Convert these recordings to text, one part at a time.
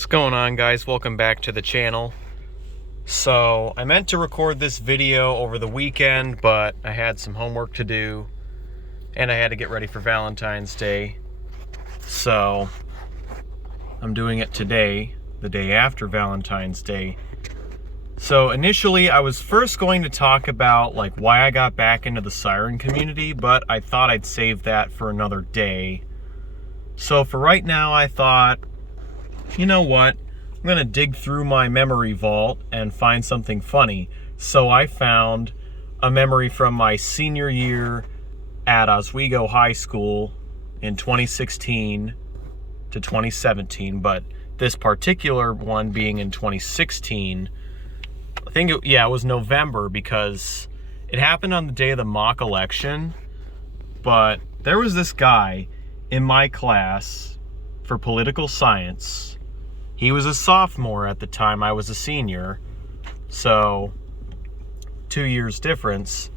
What's going on, guys? Welcome back to the channel. So I meant to record this video over the weekend, but I had some homework to do and I had to get ready for Valentine's Day. So I'm doing it today, the day after Valentine's Day. So initially I was first going to talk about why I got back into the siren community, but I thought I'd save that for another day. So for right now, I thought, you know what? I'm gonna dig through my memory vault and find something funny. So I found a memory from my senior year at Oswego High School in 2016 to 2017, but this particular one being in 2016. I think it was November, because it happened on the day of the mock election. But there was this guy in my class for political science. He was a sophomore at the time. I was a senior. So 2 years difference,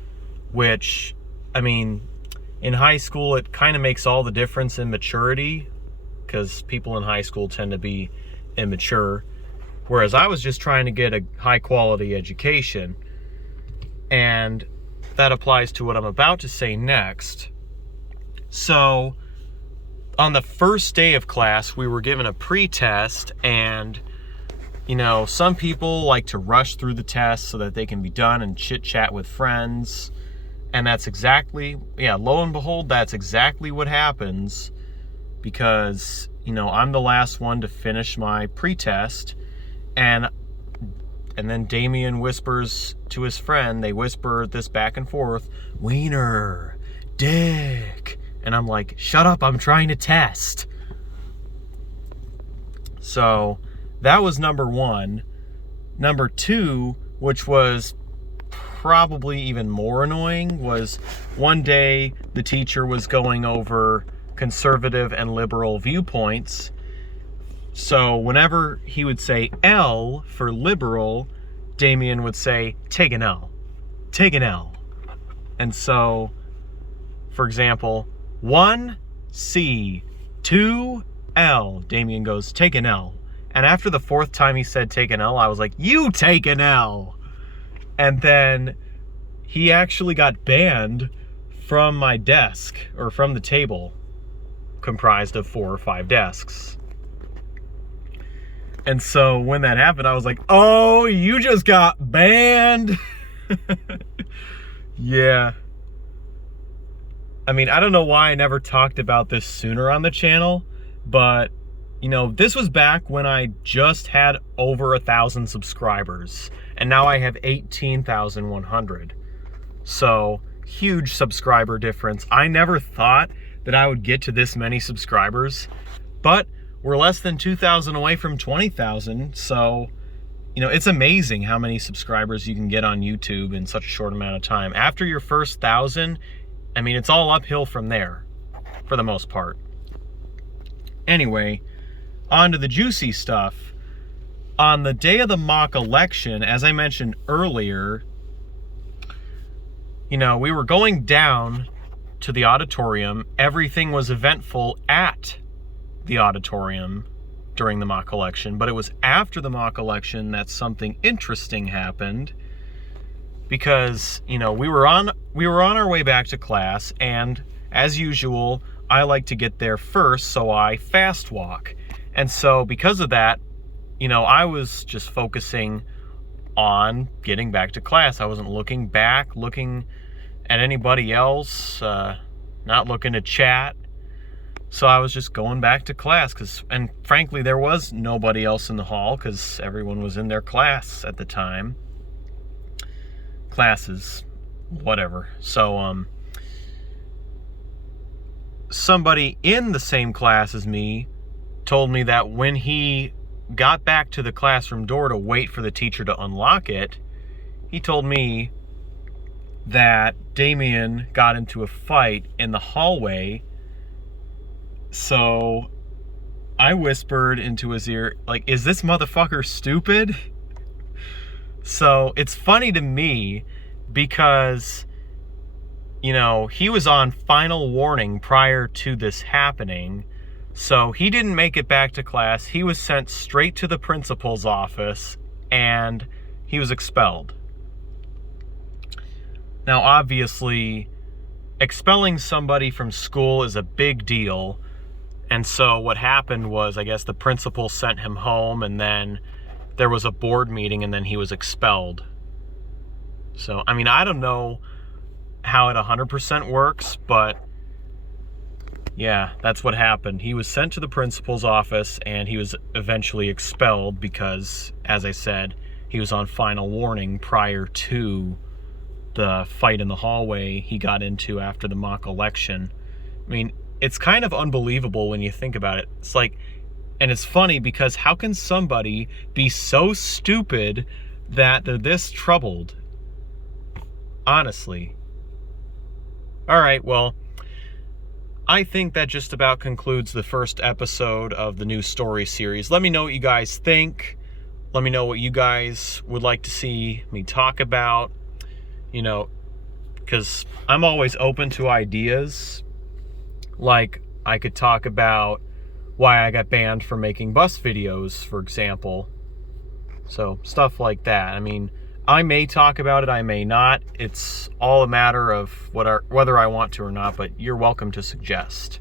which, I mean, in high school, it kind of makes all the difference in maturity, because people in high school tend to be immature. Whereas I was just trying to get a high quality education. And that applies to what I'm about to say next. So on the first day of class, we were given a pre-test, and some people like to rush through the test so that they can be done and chit-chat with friends. And that's exactly, lo and behold, that's exactly what happens, because, I'm the last one to finish my pre-test. And then Damian whispers to his friend, they whisper this back and forth, "Wiener, dick." And I'm like, shut up, I'm trying to test. So that was number one. Number two, which was probably even more annoying, was one day the teacher was going over conservative and liberal viewpoints. So whenever he would say L for liberal, Damian would say, take an L. Take an L. And so, for example, 1C, 2L. Damian goes, take an L. And after the fourth time he said take an L, I was like, you take an L. And then he actually got banned from my desk, or from the table, comprised of 4 or 5 desks. And so when that happened, I was like, oh, you just got banned. Yeah. I mean, I don't know why I never talked about this sooner on the channel, but, this was back when I just had over 1,000 subscribers, and now I have 18,100. So, huge subscriber difference. I never thought that I would get to this many subscribers, but we're less than 2,000 away from 20,000. So, it's amazing how many subscribers you can get on YouTube in such a short amount of time. After your first 1,000, I mean, it's all uphill from there, for the most part. Anyway, on to the juicy stuff. On the day of the mock election, as I mentioned earlier, we were going down to the auditorium. Everything was eventful at the auditorium during the mock election, but it was after the mock election that something interesting happened. Because, we were on our way back to class, and as usual, I like to get there first, so I fast walk. And so because of that, I was just focusing on getting back to class. I wasn't looking back, looking at anybody else, not looking to chat. So I was just going back to class, and frankly, there was nobody else in the hall because everyone was in their class at the time. Classes, whatever. So somebody in the same class as me told me that when he got back to the classroom door to wait for the teacher to unlock it, he told me that Damian got into a fight in the hallway. So I whispered into his ear, is this motherfucker stupid? So it's funny to me because, he was on final warning prior to this happening. So he didn't make it back to class. He was sent straight to the principal's office and he was expelled. Now, obviously, expelling somebody from school is a big deal. And so what happened was, I guess the principal sent him home, and then there was a board meeting, and then he was expelled. So, I mean, I don't know how it 100% works, but yeah, that's what happened. He was sent to the principal's office, and he was eventually expelled because, as I said, he was on final warning prior to the fight in the hallway he got into after the mock election. I mean, it's kind of unbelievable when you think about it. It's like, and it's funny because how can somebody be so stupid that they're this troubled? Honestly. All right, well, I think that just about concludes the first episode of the new story series. Let me know what you guys think. Let me know what you guys would like to see me talk about. You know, because I'm always open to ideas. Like, I could talk about why I got banned from making bus videos, for example. So, stuff like that. I mean, I may talk about it, I may not. It's all a matter of whether I want to or not, but you're welcome to suggest.